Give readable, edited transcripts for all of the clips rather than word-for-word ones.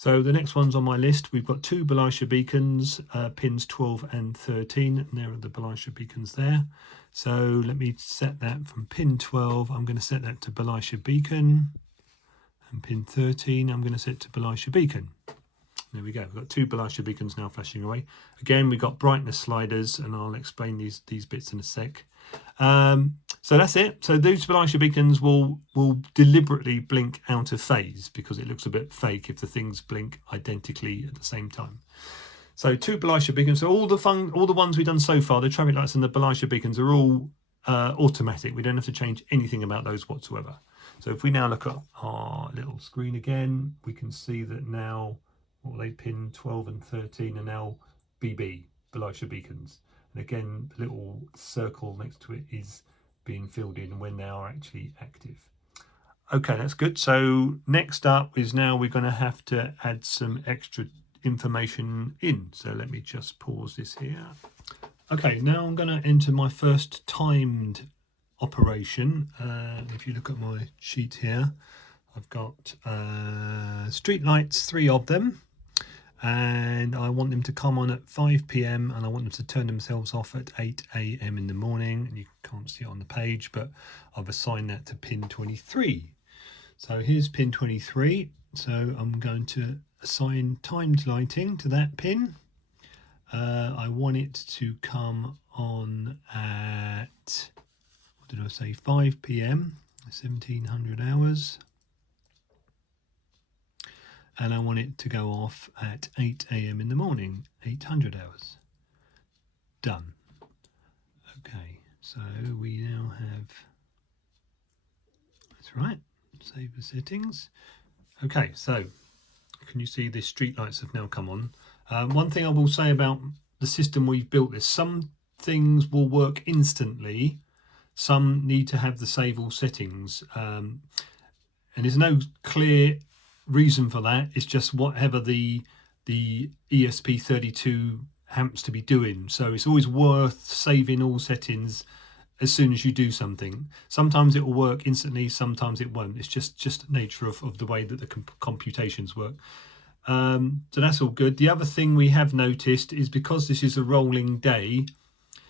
So the next ones on my list, we've got two Belisha beacons, pins 12 and 13, and there are the Belisha beacons there. So let me set that from pin 12, I'm going to set that to Belisha beacon, and pin 13, I'm going to set to Belisha beacon. There we go, we've got two Belisha beacons now flashing away. Again, we've got brightness sliders, and I'll explain these bits in a sec. So that's it. So those Belisha beacons will deliberately blink out of phase because it looks a bit fake if the things blink identically at the same time. So two Belisha beacons. So all the ones we've done so far, the traffic lights and the Belisha beacons are all automatic. We don't have to change anything about those whatsoever. So if we now look at our little screen again, we can see that now what they pin 12 and 13 are now BB, Belisha beacons. And again, the little circle next to it is being filled in when they are actually active. Okay, that's good. So next up is now we're going to have to add some extra information in. So let me just pause this here. Okay, now I'm going to enter my first timed operation. If you look at my sheet here, I've got street lights, 3 of them. And I want them to come on at 5 p.m. and I want them to turn themselves off at 8 a.m. in the morning. And you can't see it on the page, but I've assigned that to pin 23. So here's pin 23. So I'm going to assign timed lighting to that pin. I want it to come on at, what did I say, 5 p.m. 1700 hours. And I want it to go off at 8 a.m. in the morning, 800 hours. Done. Okay, so we now have, that's right, save the settings. Okay, so can you see the street lights have now come on? One thing I will say about the system we've built is some things will work instantly, some need to have the save all settings, and there's no clear reason for that. It's just whatever the ESP32 happens to be doing. So it's always worth saving all settings as soon as you do something. Sometimes it will work instantly, sometimes it won't. It's just nature of the way that the computations work. So that's all good. The other thing we have noticed is because this is a rolling day,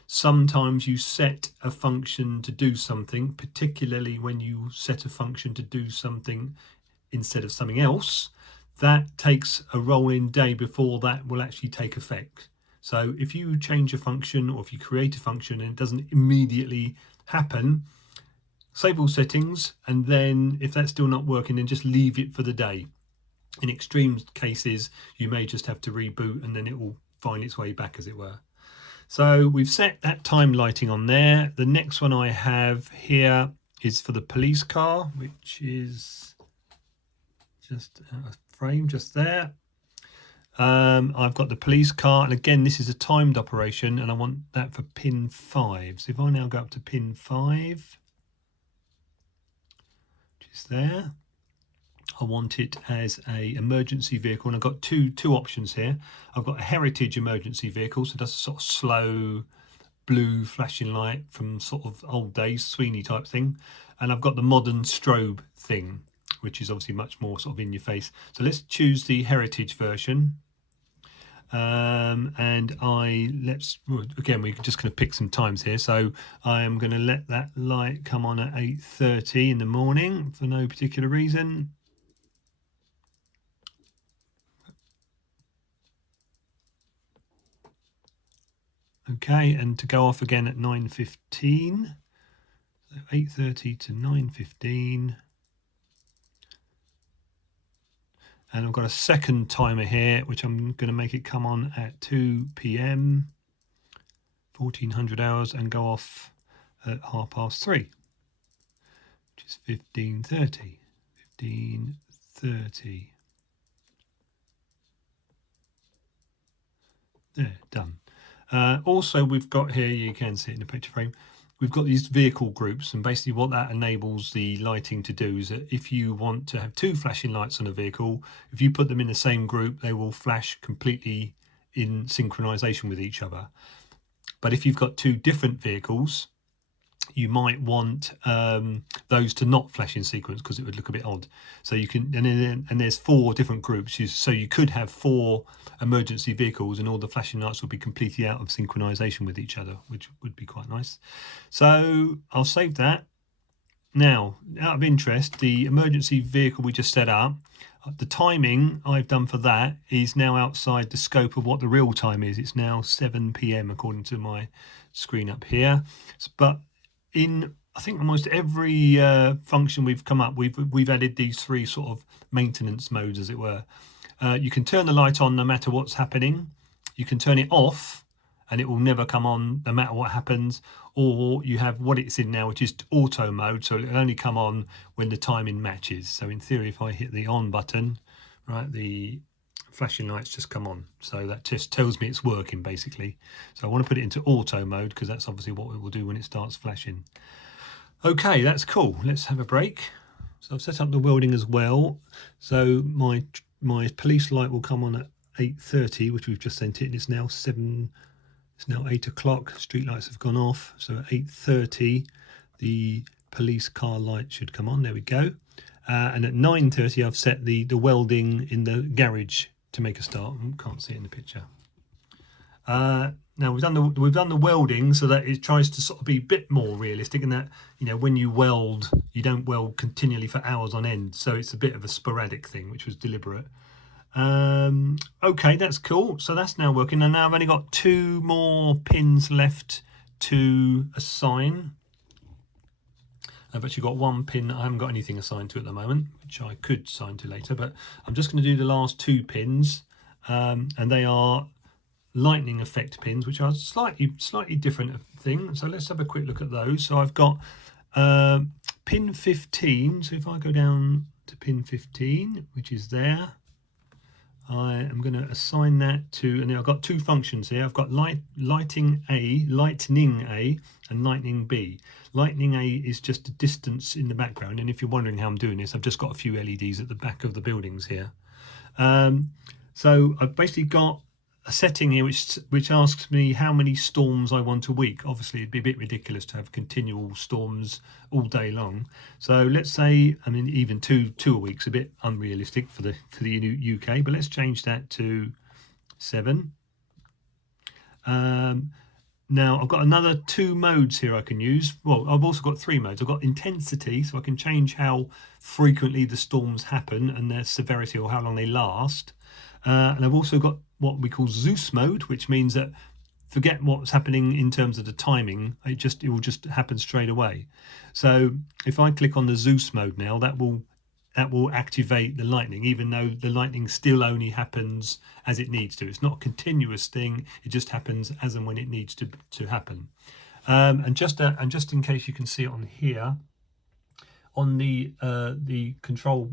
sometimes you set a function to do something, particularly when you set a function to do something instead of something else, that takes a rolling day before that will actually take effect. So if you change a function or if you create a function and it doesn't immediately happen, save all settings, and then if that's still not working, then just leave it for the day. In extreme cases, you may just have to reboot and then it will find its way back, as it were. So we've set that time lighting on there. The next one I have here is for the police car, which is just a frame just there. I've got the police car, and again this is a timed operation, and I want that for pin 5. So if I now go up to pin 5, which is there, I want it as a emergency vehicle, and I've got two options here. I've got a heritage emergency vehicle, so that's a sort of slow blue flashing light from sort of old days, Sweeney type thing, and I've got the modern strobe thing, which is obviously much more sort of in your face. So let's choose the heritage version. And again, we're just going to pick some times here. So I am going to let that light come on at 8:30 in the morning for no particular reason. Okay, and to go off again at 9:15. So 8:30 to 9:15. And I've got a second timer here, which I'm going to make it come on at 2 p.m, 1400 hours, and go off at 3:30, which is 15:30. 15:30. There, done. Also, we've got here, you can see it in the picture frame, we've got these vehicle groups, and basically what that enables the lighting to do is that if you want to have 2 flashing lights on a vehicle, if you put them in the same group, they will flash completely in synchronization with each other. But if you've got 2 different vehicles, you might want those to not flash in sequence because it would look a bit odd. So you can, and there's 4 different groups. So you could have 4 emergency vehicles and all the flashing lights would be completely out of synchronization with each other, which would be quite nice. So I'll save that. Now, out of interest, the emergency vehicle we just set up, the timing I've done for that is now outside the scope of what the real time is. It's now 7 p.m. according to my screen up here. But in, I think, almost every function we've come up, we've added these 3 sort of maintenance modes, as it were. You can turn the light on no matter what's happening. You can turn it off and it will never come on no matter what happens. Or you have what it's in now, which is auto mode, so it'll only come on when the timing matches. So in theory, if I hit the on button, right, the flashing lights just come on. So that just tells me it's working, basically. So I want to put it into auto mode because that's obviously what it will do when it starts flashing. Okay, that's cool. Let's have a break. So I've set up the welding as well. So my police light will come on at 8:30, which we've just sent it, and it's now 7. It's now 8 o'clock. Street lights have gone off. So at 8:30, the police car light should come on. There we go. And at 9:30, I've set the welding in the garage to make a start. Can't see it in the picture. Now we've done the welding so that it tries to sort of be a bit more realistic, in that, you know, when you weld, you don't weld continually for hours on end. So it's a bit of a sporadic thing, which was deliberate. Okay, that's cool. So that's now working, and now I've only got 2 more pins left to assign. I've actually got 1 pin that I haven't got anything assigned to at the moment, which I could assign to later, but I'm just going to do the last 2 pins, and they are lightning effect pins, which are slightly different thing. So let's have a quick look at those. So I've got pin 15. So if I go down to pin 15, which is there, I am going to assign that to, and I've got 2 functions here. I've got lightning A, and lightning B. Lightning A is just a distance in the background, and if you're wondering how I'm doing this, I've just got a few LEDs at the back of the buildings here. So I've basically got a setting here which asks me how many storms I want a week. Obviously, it'd be a bit ridiculous to have continual storms all day long. So let's say, I mean, even two a week's a bit unrealistic for the UK, but let's change that to 7. Now I've got another 2 modes here I can use. Well, I've also got 3 modes. I've got intensity, so I can change how frequently the storms happen and their severity, or how long they last. And I've also got what we call Zeus mode, which means that forget what's happening in terms of the timing, it will just happen straight away. So if I click on the Zeus mode now, that will activate the lightning, even though the lightning still only happens as it needs to. It's not a continuous thing, it just happens as and when it needs to happen. And just in case you can see it on here, on the control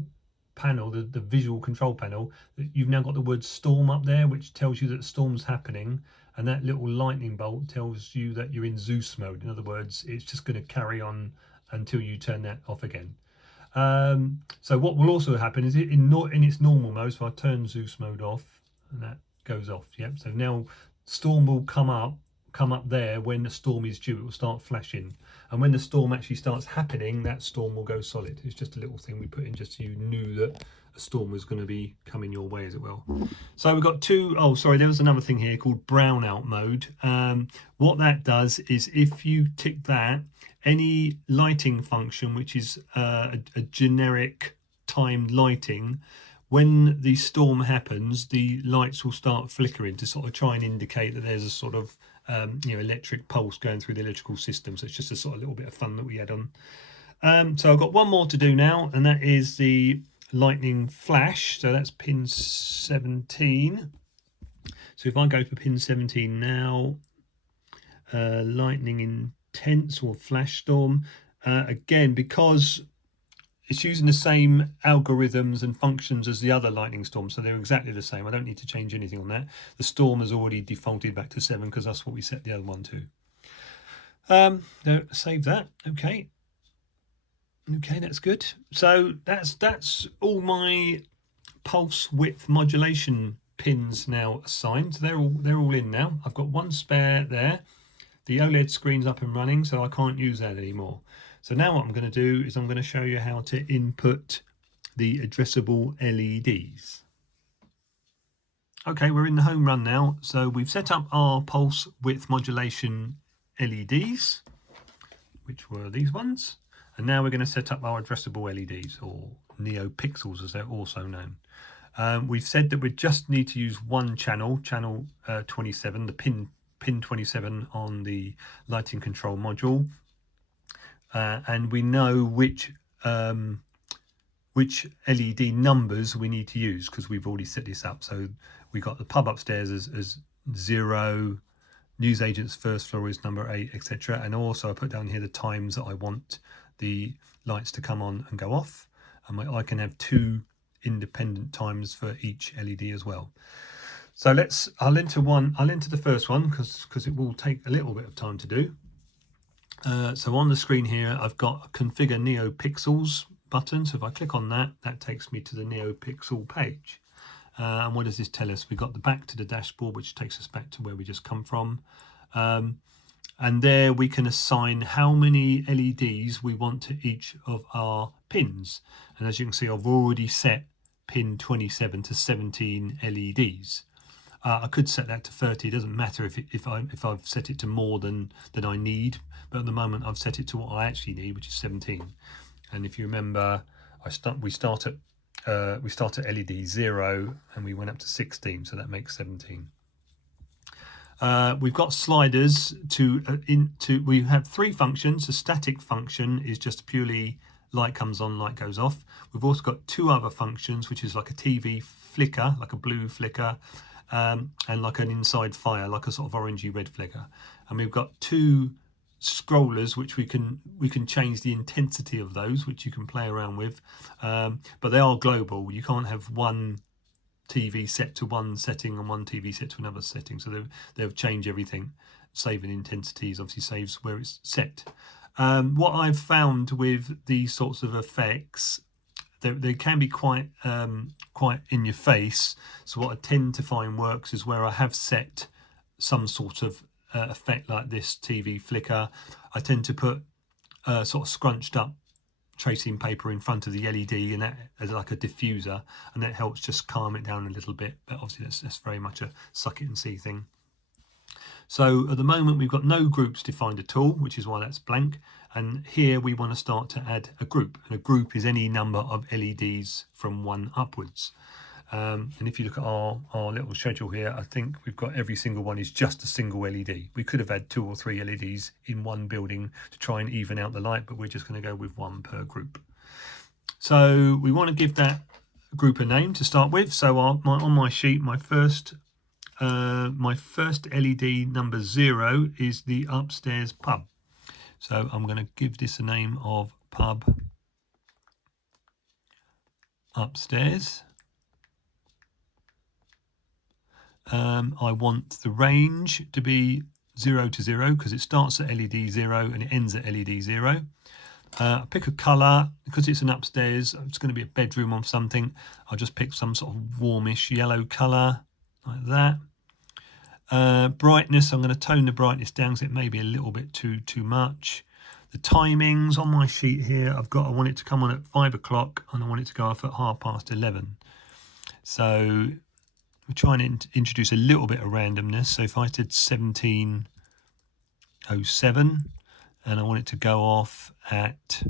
panel, the visual control panel, you've now got the word storm up there, which tells you that the storm's happening, and that little lightning bolt tells you that you're in Zeus mode. In other words, it's just going to carry on until you turn that off again. So what will also happen is in its normal mode, so I turn Zeus mode off and that goes off. Yep. So now storm will come up there when the storm is due. It will start flashing, and when the storm actually starts happening, that storm will go solid. It's just a little thing we put in just so you knew that a storm was going to be coming your way, as it will. So we've got 2. Oh, sorry, there was another thing here called brownout mode. What that does is, if you tick that, any lighting function which is a generic timed lighting, when the storm happens, the lights will start flickering to sort of try and indicate that there's a sort of electric pulse going through the electrical system. So it's just a sort of little bit of fun that we add on. So I've got 1 more to do now, and that is the lightning flash. So that's pin 17. So if I go for pin 17 now, lightning intense or flash storm, again, because it's using the same algorithms and functions as the other lightning storm, so they're exactly the same. I don't need to change anything on that. The storm has already defaulted back to 7 because that's what we set the other one to. Save that. Okay, that's good. So that's all my pulse width modulation pins now assigned. They're all in now. I've got 1 spare there. the OLED screen's up and running, so I can't use that anymore. So now what I'm going to do is I'm going to show you how to input the addressable LEDs. Okay, we're in the home run now. So we've set up our pulse width modulation LEDs, which were these ones. And now we're going to set up our addressable LEDs, or NeoPixels as they're also known. We've said that we just need to use one channel, channel 27, the pin 27 on the lighting control module. And we know which LED numbers we need to use because we've already set this up. So we got the pub upstairs as 0, newsagent's first floor is number 8, etc. And also I put down here the times that I want the lights to come on and go off. And I can have 2 independent times for each LED as well. So I'll enter the first one because it will take a little bit of time to do. So on the screen here, I've got a configure NeoPixels button. So if I click on that, that takes me to the NeoPixel page. And what does this tell us? We've got the back to the dashboard, which takes us back to where we just come from. And there we can assign how many LEDs we want to each of our pins. And as you can see, I've already set pin 27 to 17 LEDs. I could set that to 30. It doesn't matter if I've set it to more than I need. But at the moment, I've set it to what I actually need, which is 17. And if you remember, we start at LED 0 and we went up to 16, so that makes 17. We've got sliders we have 3 functions. The static function is just purely light comes on, light goes off. We've also got 2 other functions, which is like a TV flicker, like a blue flicker, and like an inside fire, like a sort of orangey red flicker. And we've got 2 scrollers which we can change the intensity of those, which you can play around with, but they are global. You can't have one TV set to one setting and one TV set to another setting, so they'll change everything. Saving intensities obviously saves where it's set. What I've found with these sorts of effects, they can be quite in your face. So what I tend to find works is where I have set some sort of effect like this TV flicker. I tend to put sort of scrunched up tracing paper in front of the LED, and that as like a diffuser, and that helps just calm it down a little bit. But obviously that's very much a suck it and see thing. So at the moment we've got no groups defined at all, which is why that's blank. And here we want to start to add a group, and a group is any number of LEDs from 1 upwards. And if you look at our little schedule here, I think we've got every single one is just a single LED. We could have had 2 or 3 LEDs in one building to try and even out the light, but we're just going to go with 1 per group. So we want to give that group a name to start with. So on my sheet, my first LED number 0 is the upstairs pub. So I'm going to give this a name of pub upstairs. I want the range to be 0 to 0 because it starts at LED 0 and it ends at LED 0. Pick a colour because it's an upstairs. It's going to be a bedroom or something. I'll just pick some sort of warmish yellow colour like that. Brightness, I'm going to tone the brightness down because it may be a little bit too much. The timings on my sheet here, I want it to come on at 5 o'clock and I want it to go off at 11:30. So we're trying to introduce a little bit of randomness. So if I did 17:07 and I want it to go off at,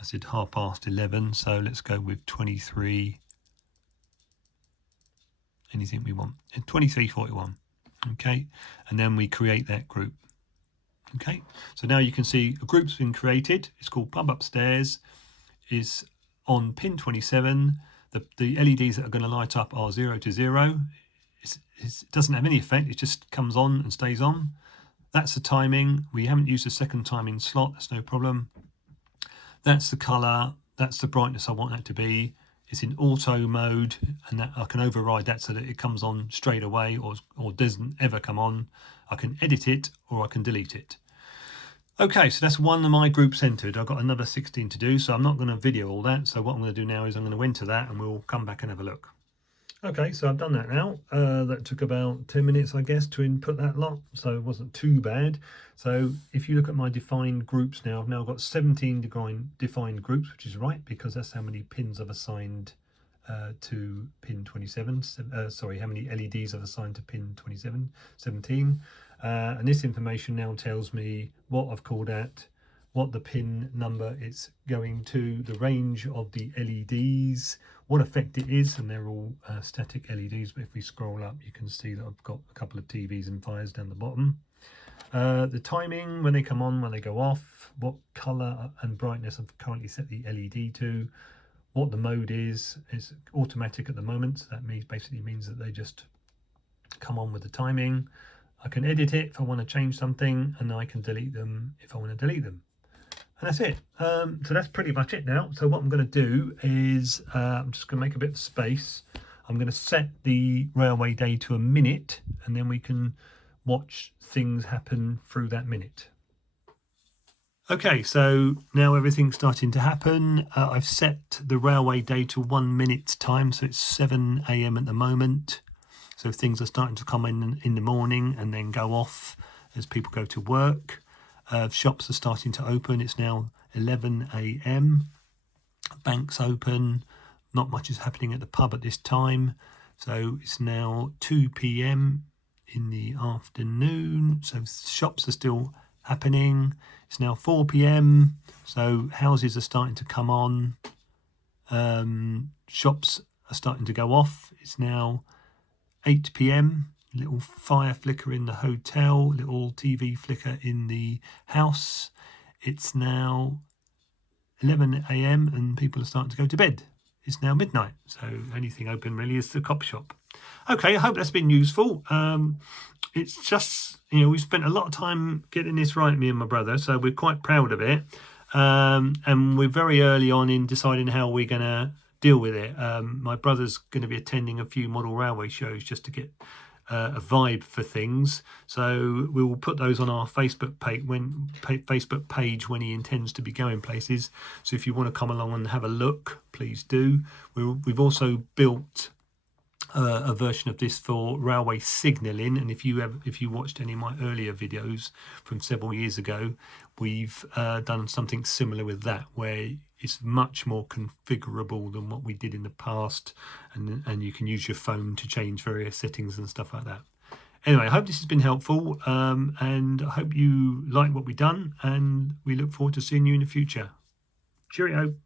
I said 11:30, so let's go with 23, anything we want, 23:41. Okay, and then we create that group. Okay, so now you can see a group's been created. It's called Pub Upstairs. Is on pin 27. The LEDs that are going to light up are 0 to 0. It doesn't have any effect. It just comes on and stays on. That's the timing. We haven't used a second timing slot. That's no problem. That's the color. That's the brightness I want that to be. It's in auto mode, and that I can override that so that it comes on straight away or doesn't ever come on. I can edit it or I can delete it. Okay, so that's one of my groups entered. I've got another 16 to do, so I'm not going to video all that. So what I'm going to do now is I'm going to enter that and we'll come back and have a look. Okay, so I've done that now. That took about 10 minutes, I guess, to input that lot, so it wasn't too bad. So if you look at my defined groups now, I've now got 17 defined groups, which is right, because that's how many pins I've assigned to pin 27. Sorry, how many LEDs I've assigned to pin 17. And this information now tells me what I've called at, what the pin number it's going to, the range of the LEDs, what effect it is, and they're all static LEDs, but if we scroll up you can see that I've got a couple of TVs and fires down the bottom. The timing, when they come on, when they go off, what colour and brightness I've currently set the LED to, what the mode is. It's automatic at the moment, so that basically means that they just come on with the timing. I can edit it if I want to change something, and I can delete them if I want to delete them. And that's it. So that's pretty much it now. So what I'm going to do is I'm just going to make a bit of space. I'm going to set the railway day to a minute, and then we can watch things happen through that minute. Okay, so now everything's starting to happen. I've set the railway day to 1 minute time, so it's 7 AM at the moment. So things are starting to come in the morning and then go off as people go to work. Shops are starting to open. It's now 11 AM. Banks open. Not much is happening at the pub at this time. So it's now 2 PM in the afternoon. So shops are still happening. It's now 4 PM. So houses are starting to come on. Shops are starting to go off. It's now 8 PM. Little fire flicker in the hotel, little TV flicker in the house. It's now 11 AM and people are starting to go to bed. It's now midnight, so only thing open really is the cop shop. Okay, I hope that's been useful. It's just, we spent a lot of time getting this right, me and my brother, so we're quite proud of it. And we're very early on in deciding how we're going to deal with it. My brother's going to be attending a few model railway shows just to get a vibe for things, so we will put those on our Facebook page when he intends to be going places. So if you want to come along and have a look, please do. We've also built a version of this for railway signalling, and if you watched any of my earlier videos from several years ago, we've done something similar with that, where it's much more configurable than what we did in the past, and you can use your phone to change various settings and stuff like that. Anyway, I hope this has been helpful, and I hope you like what we've done, and we look forward to seeing you in the future. Cheerio.